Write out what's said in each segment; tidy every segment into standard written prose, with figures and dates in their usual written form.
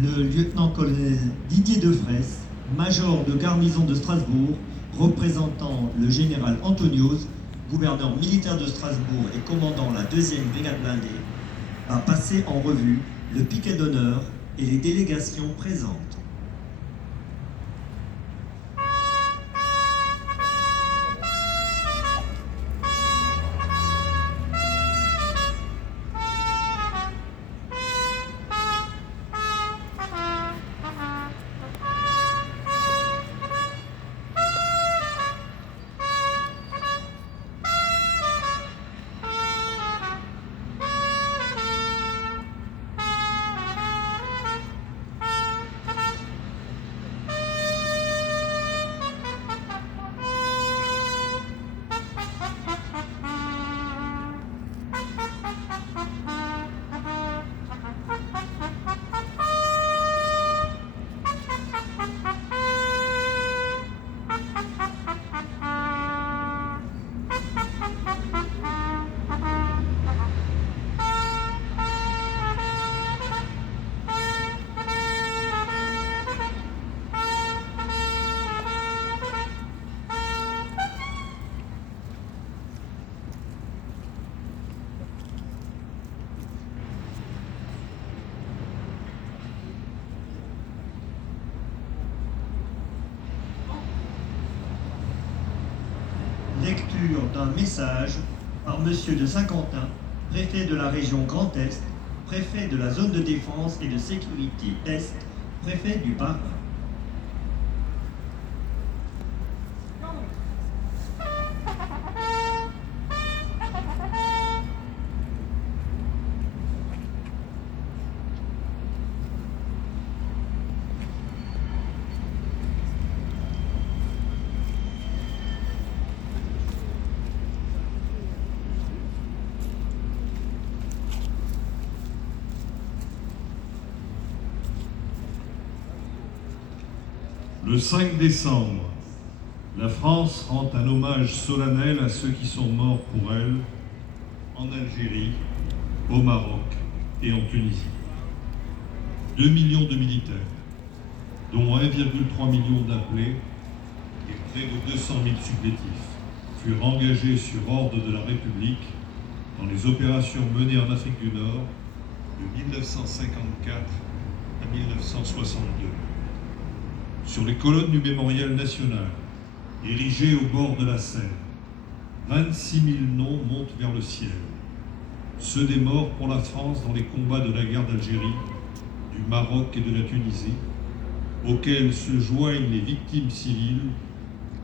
le lieutenant-colonel Didier Defraisse, major de garnison de Strasbourg, représentant le général Antonios, gouverneur militaire de Strasbourg et commandant la 2e brigade blindée, a passé en revue le piquet d'honneur et les délégations présentes. Lecture d'un message par Monsieur de Saint-Quentin, préfet de la région Grand Est, préfet de la zone de défense et de sécurité Est, préfet du Bas-Rhin. Le 5 décembre, la France rend un hommage solennel à ceux qui sont morts pour elle en Algérie, au Maroc et en Tunisie. 2 millions de militaires, dont 1,3 million d'appelés et près de 200 000 supplétifs, furent engagés sur ordre de la République dans les opérations menées en Afrique du Nord de 1954 à 1962. Sur les colonnes du mémorial national, érigées au bord de la Seine, 26 000 noms montent vers le ciel. Ceux des morts pour la France dans les combats de la guerre d'Algérie, du Maroc et de la Tunisie, auxquels se joignent les victimes civiles,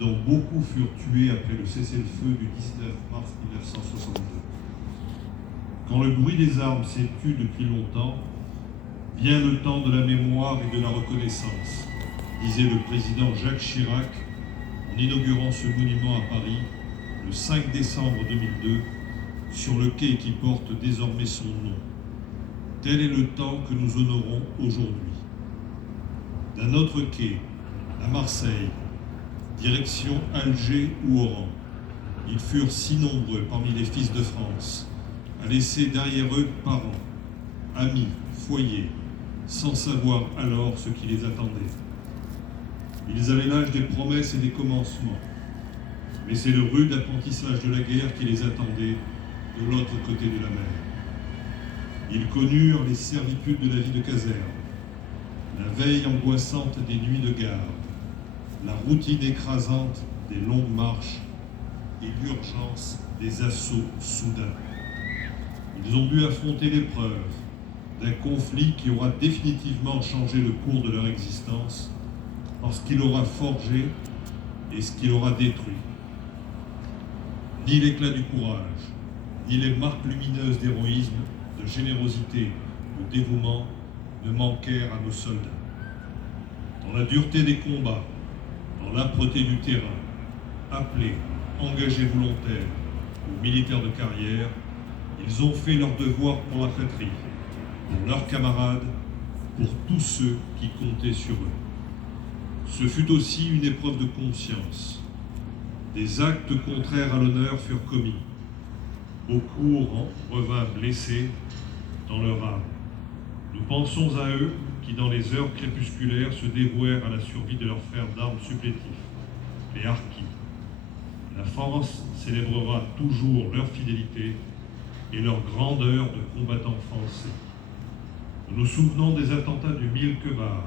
dont beaucoup furent tués après le cessez-le-feu du 19 mars 1962. Quand le bruit des armes s'est tu depuis longtemps, vient le temps de la mémoire et de la reconnaissance, disait le président Jacques Chirac en inaugurant ce monument à Paris le 5 décembre 2002 sur le quai qui porte désormais son nom. Tel est le temps que nous honorons aujourd'hui. D'un autre quai, à Marseille, direction Alger ou Oran, ils furent si nombreux parmi les fils de France à laisser derrière eux parents, amis, foyers, sans savoir alors ce qui les attendait. Ils avaient l'âge des promesses et des commencements, mais c'est le rude apprentissage de la guerre qui les attendait de l'autre côté de la mer. Ils connurent les servitudes de la vie de caserne, la veille angoissante des nuits de garde, la routine écrasante des longues marches et l'urgence des assauts soudains. Ils ont dû affronter l'épreuve d'un conflit qui aura définitivement changé le cours de leur existence, parce qu'il aura forgé et ce qu'il aura détruit. Ni l'éclat du courage, ni les marques lumineuses d'héroïsme, de générosité ou de dévouement ne manquèrent à nos soldats. Dans la dureté des combats, dans l'âpreté du terrain, appelés, engagés volontaires ou militaires de carrière, ils ont fait leur devoir pour la patrie, pour leurs camarades, pour tous ceux qui comptaient sur eux. Ce fut aussi une épreuve de conscience. Des actes contraires à l'honneur furent commis. Beaucoup revinrent blessés dans leur âme. Nous pensons à eux qui, dans les heures crépusculaires, se dévouèrent à la survie de leurs frères d'armes supplétifs, les harkis. La France célébrera toujours leur fidélité et leur grandeur de combattants français. Nous nous souvenons des attentats du Mille-Quebar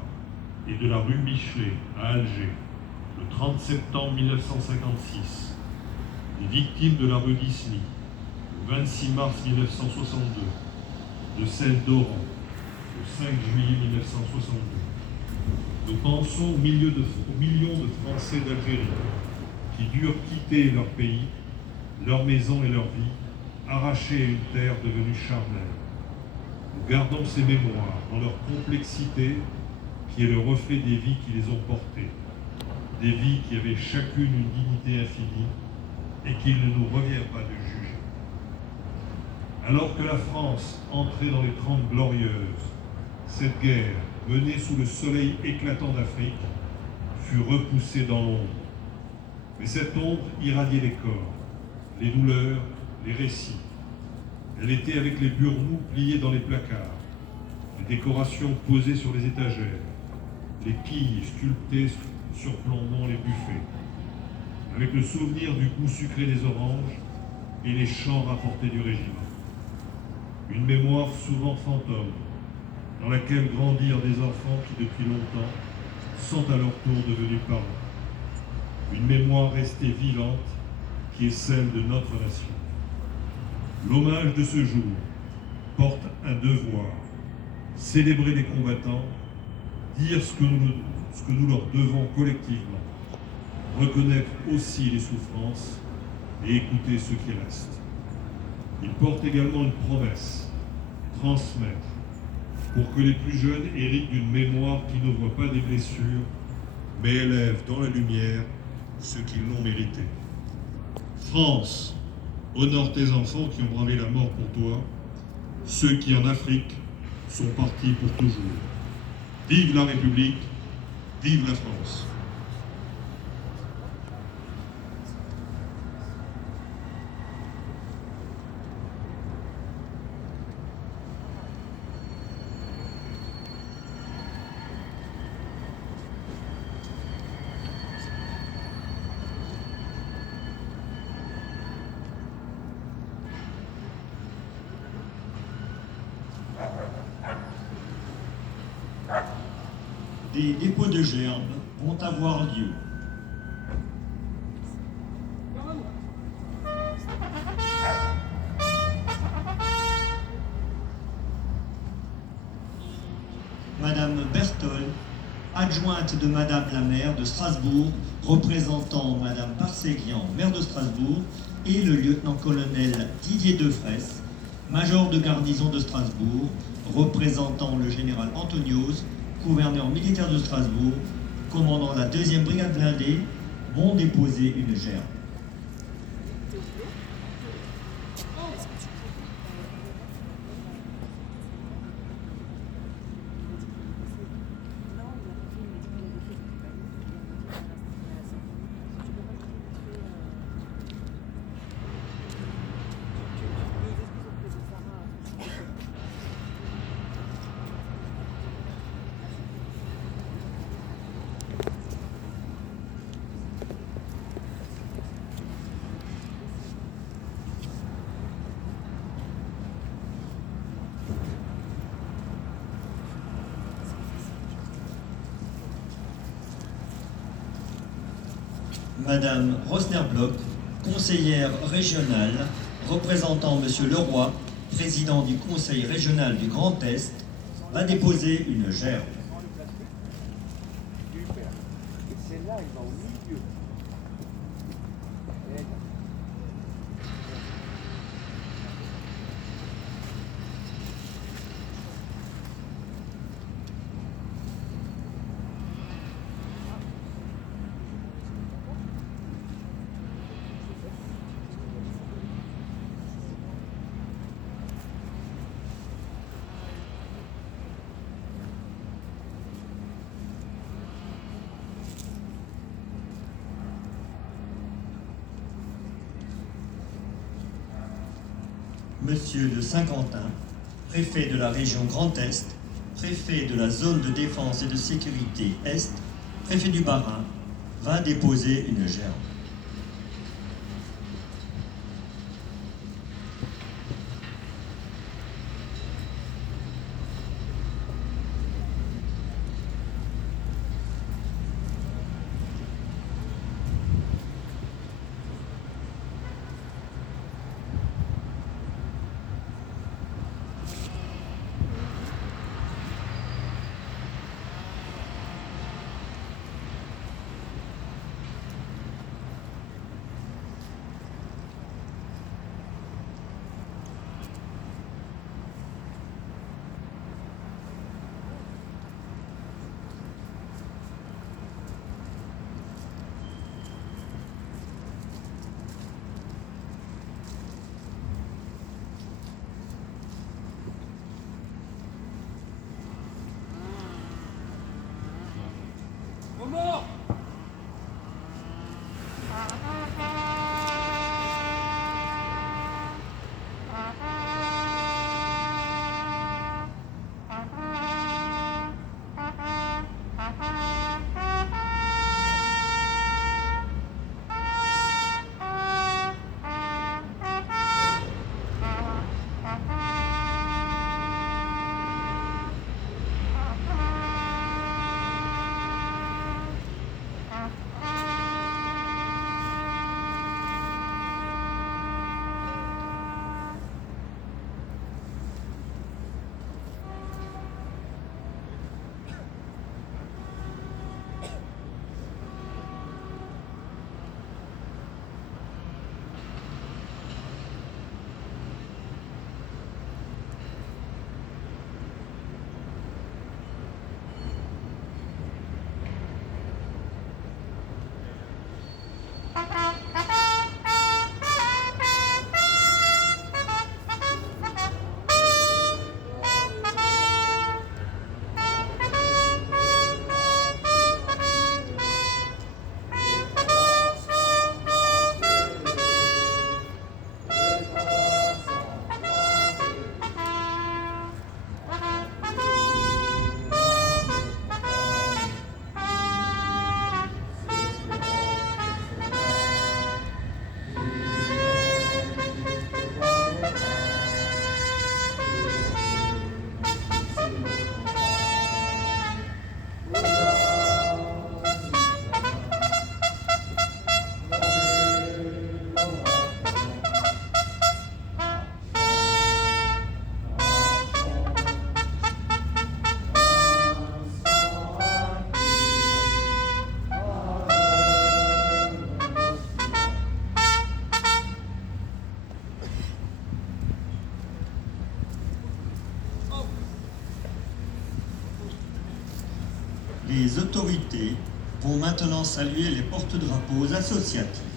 et de la rue Michelet à Alger, le 30 septembre 1956, des victimes de la rue d'Isly, le 26 mars 1962, de celle d'Oran, le 5 juillet 1962. Nous pensons aux millions de Français d'Algérie qui durent quitter leur pays, leur maison et leur vie, arrachés à une terre devenue charnelle. Nous gardons ces mémoires dans leur complexité qui est le reflet des vies qui les ont portées, des vies qui avaient chacune une dignité infinie et qu'il ne nous revient pas de juger. Alors que la France entrait dans les 30 glorieuses, cette guerre, menée sous le soleil éclatant d'Afrique, fut repoussée dans l'ombre. Mais cette ombre irradiait les corps, les douleurs, les récits. Elle était avec les burnous pliés dans les placards, les décorations posées sur les étagères, les quilles sculptées surplombant les buffets, avec le souvenir du goût sucré des oranges et les chants rapportés du régiment. Une mémoire souvent fantôme, dans laquelle grandirent des enfants qui, depuis longtemps, sont à leur tour devenus parents. Une mémoire restée vivante, qui est celle de notre nation. L'hommage de ce jour porte un devoir, célébrer les combattants, dire ce que nous leur devons collectivement, reconnaître aussi les souffrances et écouter ceux qui restent. Il porte également une promesse, transmettre, pour que les plus jeunes héritent d'une mémoire qui n'ouvre pas des blessures, mais élève dans la lumière ceux qui l'ont mérité. France, honore tes enfants qui ont bravé la mort pour toi, ceux qui en Afrique sont partis pour toujours. Vive la République, vive la France. Des dépôts de gerbes vont avoir lieu. Madame Berthold, adjointe de Madame la maire de Strasbourg, représentant Madame Parseguian, maire de Strasbourg, et le lieutenant-colonel Didier Defresse, major de garnison de Strasbourg, représentant le général Antonios, gouverneur militaire de Strasbourg, commandant la 2e brigade blindée, vont déposer une gerbe. Madame Rosnerblock, conseillère régionale, représentant Monsieur Leroy, président du Conseil régional du Grand Est, va déposer une gerbe. Celle-là, elle va au milieu. Monsieur de Saint-Quentin, préfet de la région Grand Est, préfet de la zone de défense et de sécurité Est, préfet du Bas-Rhin, va déposer une gerbe. Maman! Les autorités vont maintenant saluer les porte-drapeaux associatifs.